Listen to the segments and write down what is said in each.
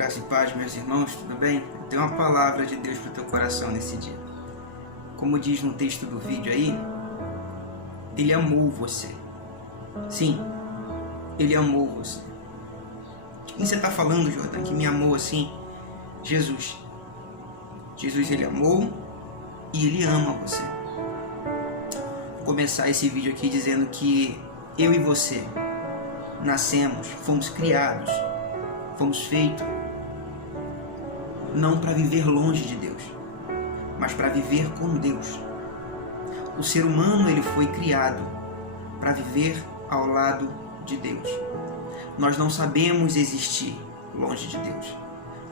Graça e paz, meus irmãos, tudo bem? Eu tenho uma palavra de Deus para o teu coração nesse dia. Como diz no texto do vídeo aí, Ele amou você. Sim, Ele amou você. Quem você está falando, Jordan, que me amou assim? Jesus. Jesus, Ele amou e Ele ama você. Vou começar esse vídeo aqui dizendo que eu e você nascemos, fomos criados, fomos feitos não para viver longe de Deus, mas para viver com Deus. O ser humano, ele foi criado para viver ao lado de Deus. Nós não sabemos existir longe de Deus.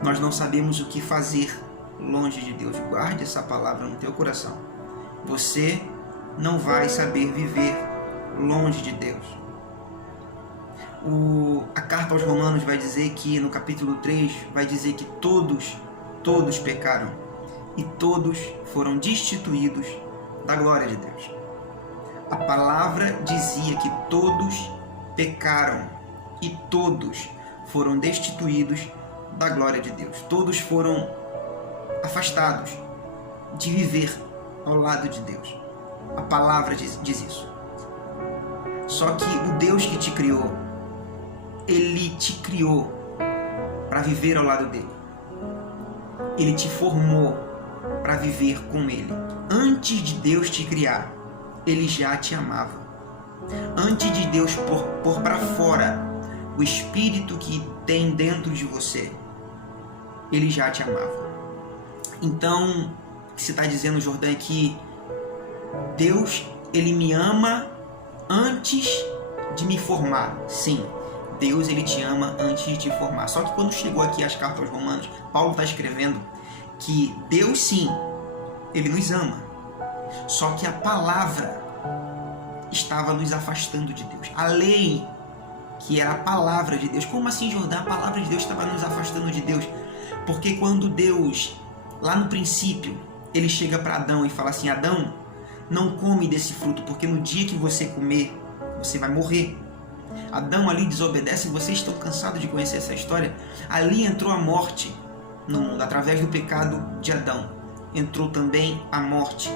Nós não sabemos o que fazer longe de Deus. Guarde essa palavra no teu coração. Você não vai saber viver longe de Deus. A carta aos Romanos vai dizer que, no capítulo 3, vai dizer que todos pecaram e todos foram destituídos da glória de Deus. A palavra dizia que todos pecaram e todos foram destituídos da glória de Deus. Todos foram afastados de viver ao lado de Deus. A palavra diz isso. Só que o Deus que te criou, Ele te criou para viver ao lado dele. Ele te formou para viver com Ele. Antes de Deus te criar, Ele já te amava. Antes de Deus pôr para fora o Espírito que tem dentro de você, Ele já te amava. Então, o que você está dizendo, Jordan, é que Deus, Ele me ama antes de me formar. Sim, Deus, Ele te ama antes de te formar. Só que quando chegou aqui as cartas aos Romanos, Paulo está escrevendo que Deus, sim, Ele nos ama. Só que a palavra estava nos afastando de Deus. A lei, que era a palavra de Deus. Como assim, Jordão? A palavra de Deus estava nos afastando de Deus. Porque quando Deus, lá no princípio, Ele chega para Adão e fala assim: Adão, não come desse fruto, porque no dia que você comer, você vai morrer. Adão ali desobedece, vocês estão cansados de conhecer essa história. Ali entrou a morte no mundo, através do pecado de Adão. Entrou também a morte.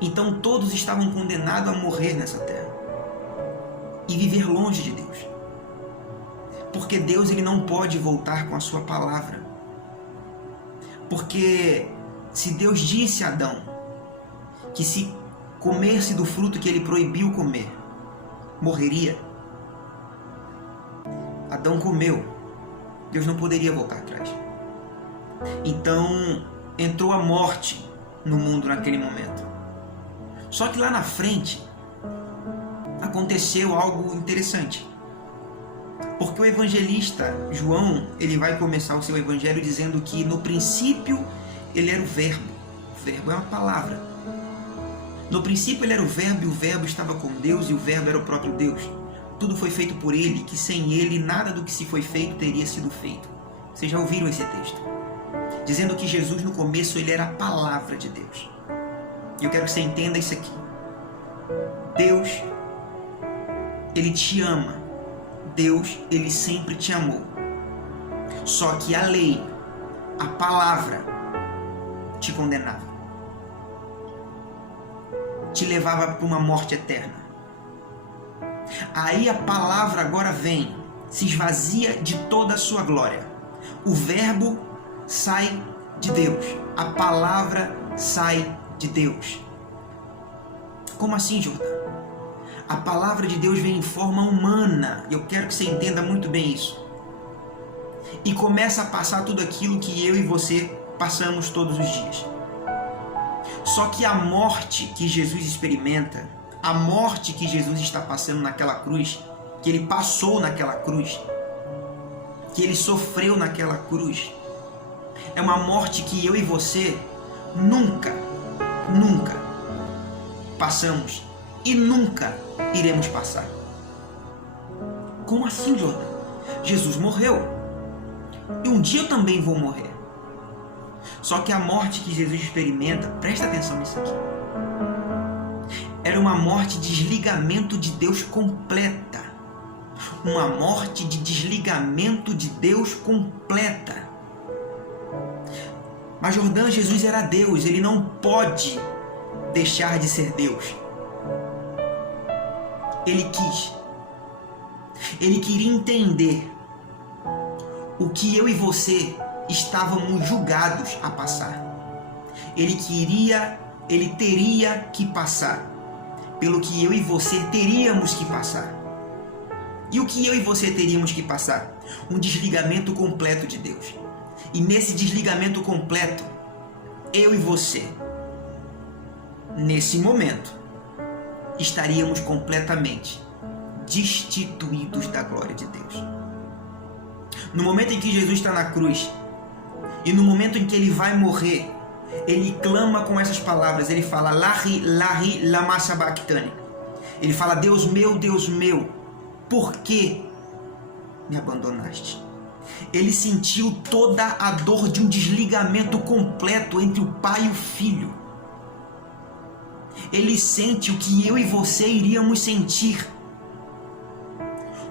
Então todos estavam condenados a morrer nessa terra e viver longe de Deus. Porque Deus, Ele não pode voltar com a sua palavra. Porque se Deus disse a Adão que se comesse do fruto que Ele proibiu comer, morreria. Adão comeu. Deus não poderia voltar atrás. Então entrou a morte no mundo naquele momento. Só que lá na frente aconteceu algo interessante. Porque o evangelista João, ele vai começar o seu evangelho dizendo que no princípio ele era o verbo. O verbo é uma palavra. No princípio ele era o verbo, e o verbo estava com Deus, e o verbo era o próprio Deus. Tudo foi feito por Ele, que sem Ele nada do que se foi feito teria sido feito. Vocês já ouviram esse texto? Dizendo que Jesus no começo, Ele era a palavra de Deus. E eu quero que você entenda isso aqui. Deus, Ele te ama. Deus, Ele sempre te amou. Só que a lei, a palavra, te condenava. Te levava para uma morte eterna. Aí a palavra agora vem, se esvazia de toda a sua glória. O verbo sai de Deus. A palavra sai de Deus. Como assim, Jordão? A palavra de Deus vem em forma humana. Eu quero que você entenda muito bem isso. E começa a passar tudo aquilo que eu e você passamos todos os dias. Só que a morte que Jesus experimenta, a morte que Jesus está passando naquela cruz, que Ele passou naquela cruz, que Ele sofreu naquela cruz, é uma morte que eu e você nunca passamos e nunca iremos passar. Como assim, Jordan? Jesus morreu. E um dia eu também vou morrer. Só que a morte que Jesus experimenta, presta atenção nisso aqui, era uma morte de desligamento de Deus completa. uma morte de desligamento de Deus completa. Mas Jordão, Jesus era Deus, ele não pode deixar de ser Deus. Ele quis. Ele queria entender o que eu e você estávamos julgados a passar. Ele teria que passar pelo que eu e você teríamos que passar. E o que eu e você teríamos que passar? Um desligamento completo de Deus. E nesse desligamento completo, eu e você, nesse momento, estaríamos completamente destituídos da glória de Deus. No momento em que Jesus está na cruz, e no momento em que ele vai morrer, ele clama com essas palavras, ele fala, Lahi, Lahi, lama sabachthani. Ele fala, Deus meu, por que me abandonaste? Ele sentiu toda a dor de um desligamento completo entre o pai e o filho. Ele sente o que eu e você iríamos sentir.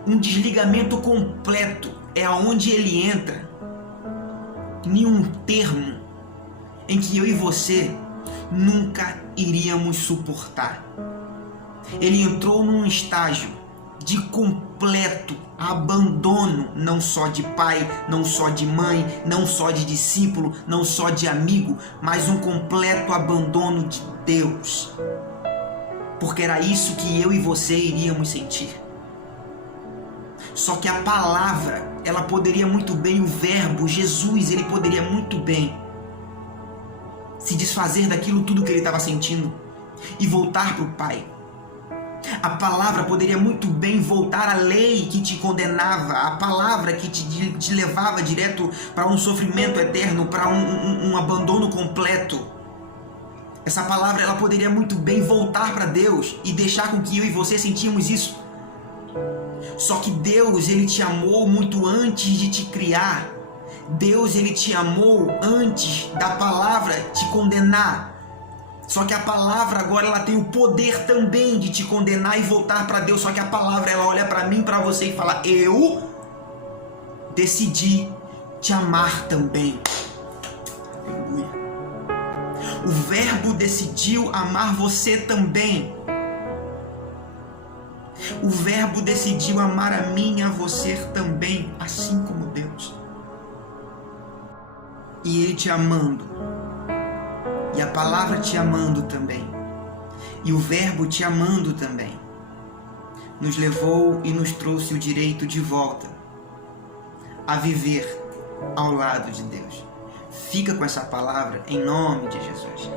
Um desligamento completo é aonde ele entra em um termo em que eu e você nunca iríamos suportar. Ele entrou num estágio de completo abandono, não só de pai, não só de mãe, não só de discípulo, não só de amigo, mas um completo abandono de Deus. Porque era isso que eu e você iríamos sentir. Só que a palavra, ela poderia muito bem, o verbo, Jesus, ele poderia muito bem se desfazer daquilo tudo que ele estava sentindo e voltar para o Pai. A palavra poderia muito bem voltar à lei que te condenava, a palavra que te levava direto para um sofrimento eterno, para um abandono completo. Essa palavra, ela poderia muito bem voltar para Deus e deixar com que eu e você sentimos isso. Só que Deus, ele te amou muito antes de te criar. Deus, ele te amou antes da palavra te condenar. Só que a palavra agora, ela tem o poder também de te condenar e voltar para Deus. Só que a palavra, ela olha para mim, para você e fala, eu decidi te amar também. Aleluia. O verbo decidiu amar você também. O verbo decidiu amar a mim e a você também, assim como Deus. E ele te amando, e a palavra te amando também, e o verbo te amando também, nos levou e nos trouxe o direito de volta a viver ao lado de Deus. Fica com essa palavra em nome de Jesus.